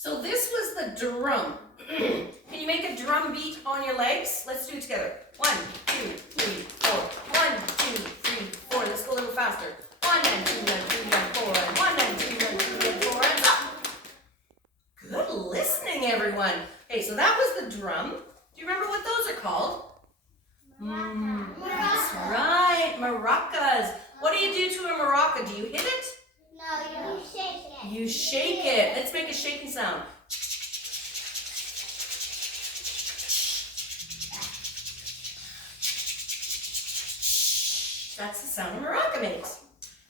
So this was the drum. Can you make a drum beat on your legs? Let's do it together. 1, 2, 3, 4. 1, 2, 3, 4. Let's go a little faster. 1 and 2 and 3 and 4 and 1 and 2 and 3 and 4 and up. Good listening, everyone. Okay, so that was the drum. Do you remember what those are called? That's right, maracas. What do you do to a maraca? Do you hit it? No, you shake it. You shake it. Let's make a shaking sound. That's the sound a maraca makes.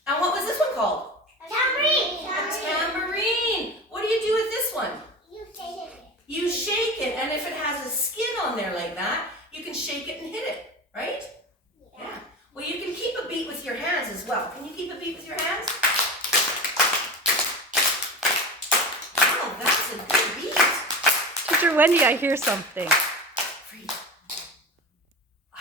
And what was this one called? A tambourine. A tambourine. What do you do with this one? You shake it. You shake it, and if it has a skin on there like that, you can shake it and hit it, right? Yeah. Well, you can keep a beat with your hands as well. Can you keep a beat with your hands? Wow, that's a good beat. Teacher Wendy, I hear something. Free.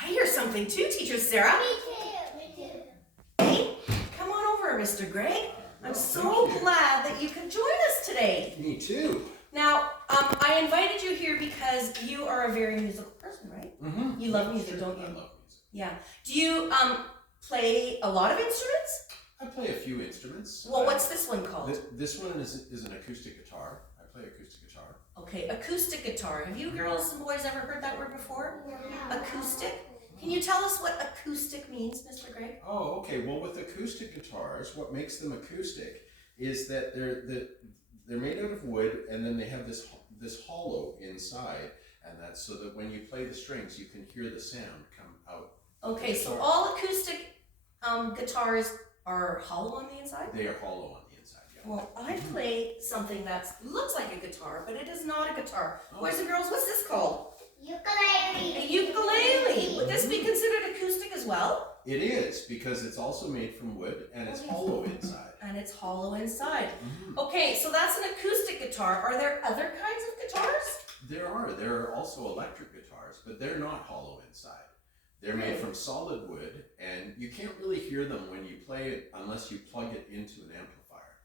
I hear something too, Teacher Sarah. Me too. Me too. Hey, come on over, Mr. Greg. I'm so glad that you could join us today. Me too. Now, I invited you here because you are a very musical person, right? Mm-hmm. You love music, don't you? I love music. Yeah. Do you play a lot of instruments? I play a few instruments. Well, what's this one called? This one is an acoustic guitar. I play acoustic guitar. Okay, acoustic guitar. Have you girls and boys ever heard that word before? No. Acoustic? Can you tell us what acoustic means, Mr. Greg? Oh, okay. Well, with acoustic guitars, what makes them acoustic is that they're made out of wood, and then they have this hollow inside, and that's so that when you play the strings, you can hear the sound come out. Okay, so all acoustic guitars are hollow on the inside? They are hollow on the inside. Yeah. Well, I play something that looks like a guitar, but it is not a guitar. Oh. Boys and girls, what's this called? Ukulele. A ukulele. Would this be considered acoustic as well? It is, because it's also made from wood, and it's hollow inside. And it's hollow inside. Mm-hmm. Okay, so that's an acoustic guitar. Are there other kinds of guitars? There are also electric guitars, but they're not hollow inside. They're made from solid wood, and you can't really hear them when you play it unless you plug it into an amplifier.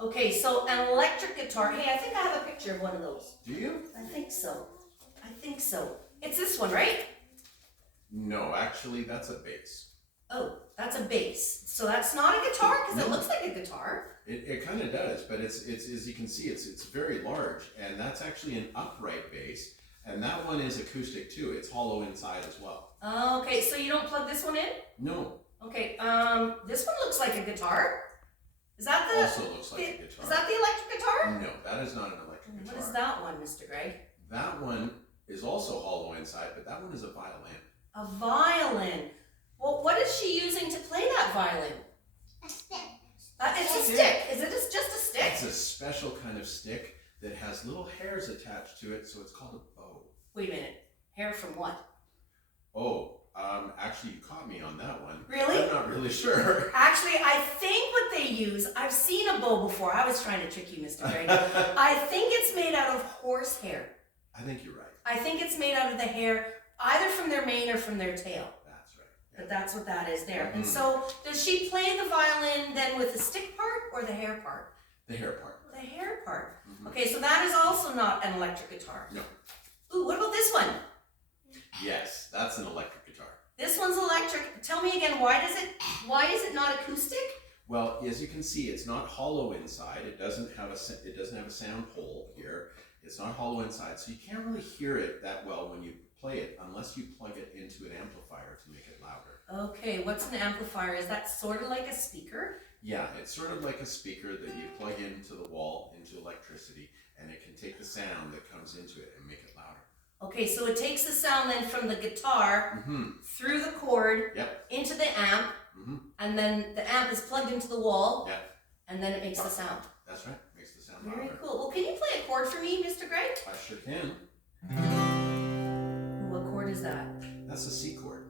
Okay, so an electric guitar. Hey, I think I have a picture of one of those. Do you? I think so. I think so. It's this one, right? No, actually, that's a bass. Oh, that's a bass. So that's not a guitar because it No. looks like a guitar. It kind of does, but it's as you can see, it's very large, and that's actually an upright bass, and that one is acoustic too. It's hollow inside as well. Okay, so you don't plug this one in? No, Okay, this one looks like a guitar. Is that the? also looks like a guitar. Is that the electric guitar? No, that is not an electric guitar. What is that one, Mr. Greg? That one is also hollow inside, but that one is a violin. A violin. Well, what is she using to play that violin? A stick. It's a stick. Is it just a stick? It's a special kind of stick that has little hairs attached to it, so it's called a bow. Wait a minute. Hair from what? Oh, actually you caught me on that one. Really? I'm not really sure. Actually, I think what they use, I've seen a bow before. I was trying to trick you, Mr. Greg. I think it's made out of horse hair. I think you're right. I think it's made out of the hair either from their mane or from their tail. That's right. But that's what that is there. Mhm. And so, does she play the violin then with the stick part or the hair part? The hair part. The hair part. Mhm. Okay, so that is also not an electric guitar. No. Ooh, what about this one? Yes, that's an electric guitar. This one's electric. Tell me again, why is it not acoustic? Well, as you can see, it's not hollow inside. It doesn't have a sound hole here. It's not hollow inside, so you can't really hear it that well when you play it unless you plug it into an amplifier to make it louder. Okay, what's an amplifier? Is that sort of like a speaker? Yeah, it's sort of like a speaker that you plug into the wall, into electricity, and it can take the sound that comes into it and make it louder. Okay, so it takes the sound then from the guitar Mm-hmm. through the cord Yep. into the amp, Mm-hmm. and then the amp is plugged into the wall, Yep. and then it makes the sound. That's right. Makes the sound Very louder. cool. Well, can you play a chord for me, Mr. Greg? I sure can. Ooh, what chord is that? That's a C chord.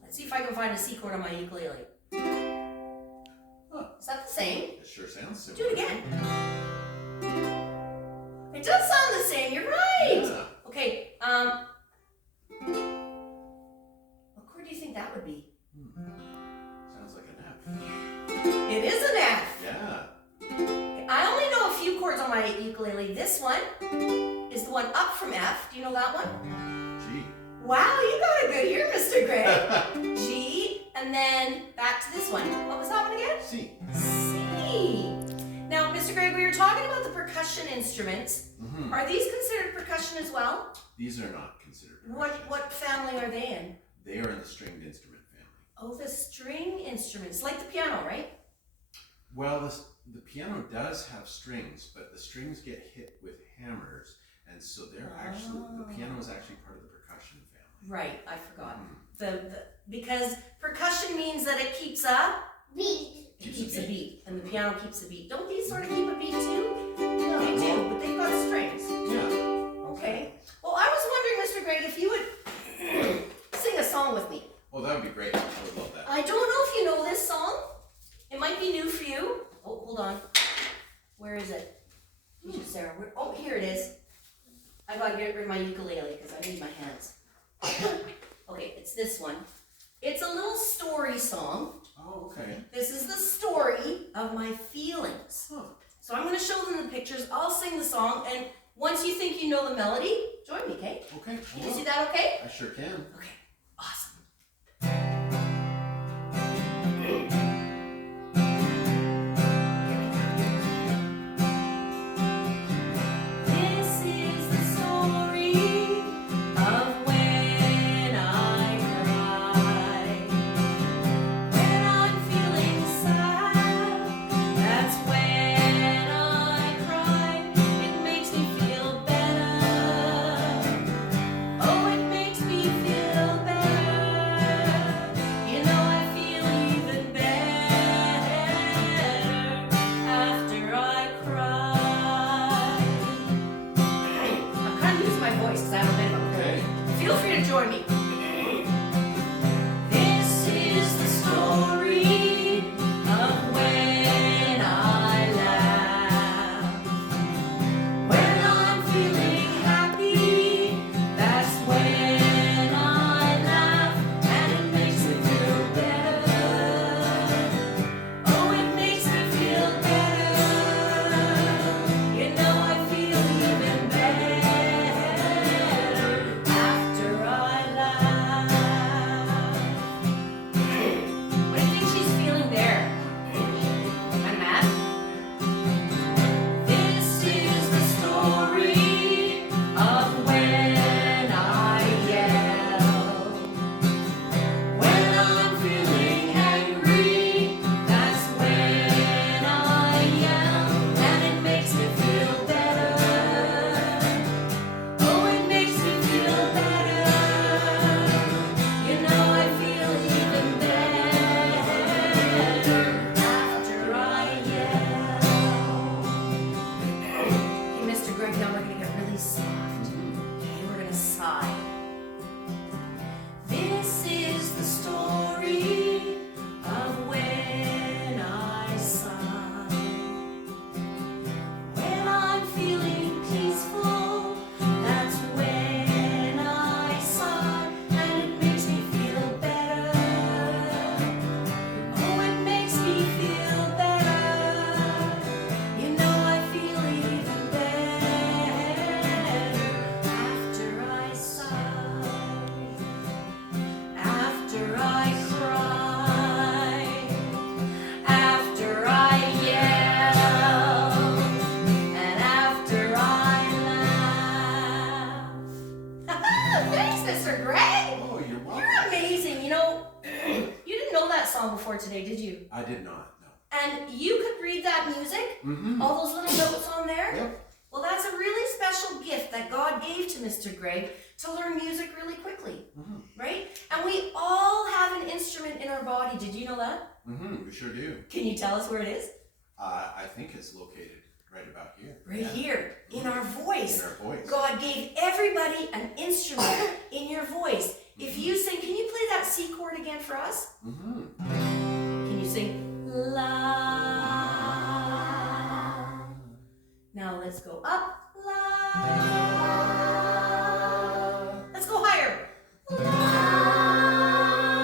Let's see if I can find a C chord on my ukulele. Huh. Is that the same? It sure sounds similar. Do it again. It does sound the same. You're right. Yeah. Okay. What chord do you think that would be? Sounds like an F. It is an F. Yeah. I only know a few chords on my ukulele. ukulele. This one is the one up from F. Do you know that one? G. Wow, you got a good ear, Mr. Greg. G, and then back to this one. What was that one again? C. C. Now, Mr. Greg, we were talking about the percussion instruments. Mm-hmm. Are these considered percussion as well? These are not considered percussion. What family are they in? They are in the stringed instrument family. Oh, the string instruments, like the piano, right? Well, the piano does have strings, but the strings get hit with hammers, and so they're actually, the piano is actually part of the percussion family. Right, I forgot. Mm. Because percussion means that it keeps a Beat. keeps a beat, and the piano keeps a beat. Don't these sort of keep a beat too? Yeah, They do, well, but they've got strings. yeah. Okay. Well, I was wondering, Mr. Greg, if you would sing a song with me. Oh, that would be great. I would love that. I don't know if you know this song. It might be new for you. Oh, hold on. Where is it? Teacher Sarah. Oh, here it is. I gotta get rid of my ukulele because I need my hands. Okay, it's this one. It's a little story song. Oh, okay. This is the story of my feelings. Huh. So I'm going to show them the pictures. I'll sing the song, and once you think you know the melody, join me, okay? Okay. Can you see that okay? I sure can. Okay, awesome. This is the story of when I cry. When I'm feeling sad, that's when I cry. It makes me feel better. Oh, it makes me feel better. You know, I feel even better after I cry. I'm kind of losing my voice because I have a bit of a cold. Okay. Feel free to join me. This is the story of when I laugh. When I'm feeling happy, that's when I laugh, and it makes me feel better. Oh, it makes me feel better. You know, I feel even better after I laugh. What do you think she's feeling there? I'm mad? This is the story of when I yell. When I'm feeling angry, that's when I yell, and it makes me feel better. Oh, it makes me feel better. You know, I feel even better after I yell. Hey, Mr. Greg, now we're gonna get really soft. Okay, we're gonna sigh. This is the story of when I sigh. When I'm feeling peaceful, that's when I sigh, and it makes me feel better. Oh, it makes me feel better. You know, I feel even better after I sigh, after I cry, after I yell, and after I laugh. Thanks, Mr. Greg. Oh, you're welcome. You're amazing. You know, you didn't know that song before today, did you? I did not, no. And you could read that music, Mm-hmm. all those little notes on there. Yep. Well, that's a really special gift that God gave to Mr. Greg to learn music really quickly, Mm-hmm. right? And we all have an instrument in our body. Did you know that? Mm-hmm. We sure do. Can you tell us where it is? I think it's located right about here. Right Yeah. here, in our In voice. our voice. God gave everybody an instrument in your voice. If you sing, can you play that C chord again for us? Mm-hmm. Can you sing la? Now let's go up. La. Let's go higher.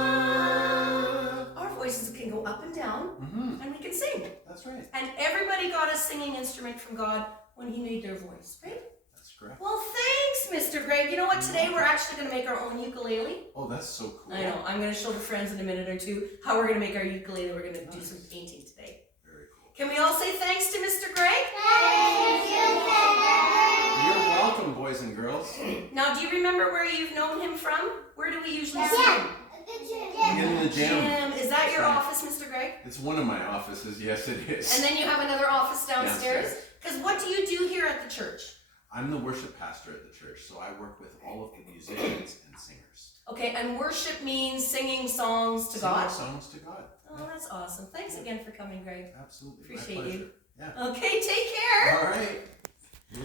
La. Our voices can go up and down, Mm-hmm. and we can sing. That's right. And everybody got a singing instrument from God when he made their voice, right? That's correct. Well, thanks, Mr. Greg. You know what? Today we're actually going to make our own ukulele. Oh, that's so cool. I know. I'm going to show the friends in a minute or two how we're going to make our ukulele. We're going to do some painting today. Very cool. Can we all say thanks to Mr. Greg? Thank you, Dad. You're welcome, boys and girls. Now, do you remember where you've known him from? Where do we usually see Yeah. him? In the gym. Is that your Right. office, Mr. Greg? It's one of my offices. Yes, it is. And then you have another office downstairs? Downstairs. Because what do you do here at the church? I'm the worship pastor at the church, so I work with all of the musicians and singers. Okay, and worship means singing songs to God? Singing songs to God. Oh, that's awesome. Thanks again for coming, Greg. Absolutely. Appreciate My pleasure. you. Yeah. Okay, take care. All right. We'll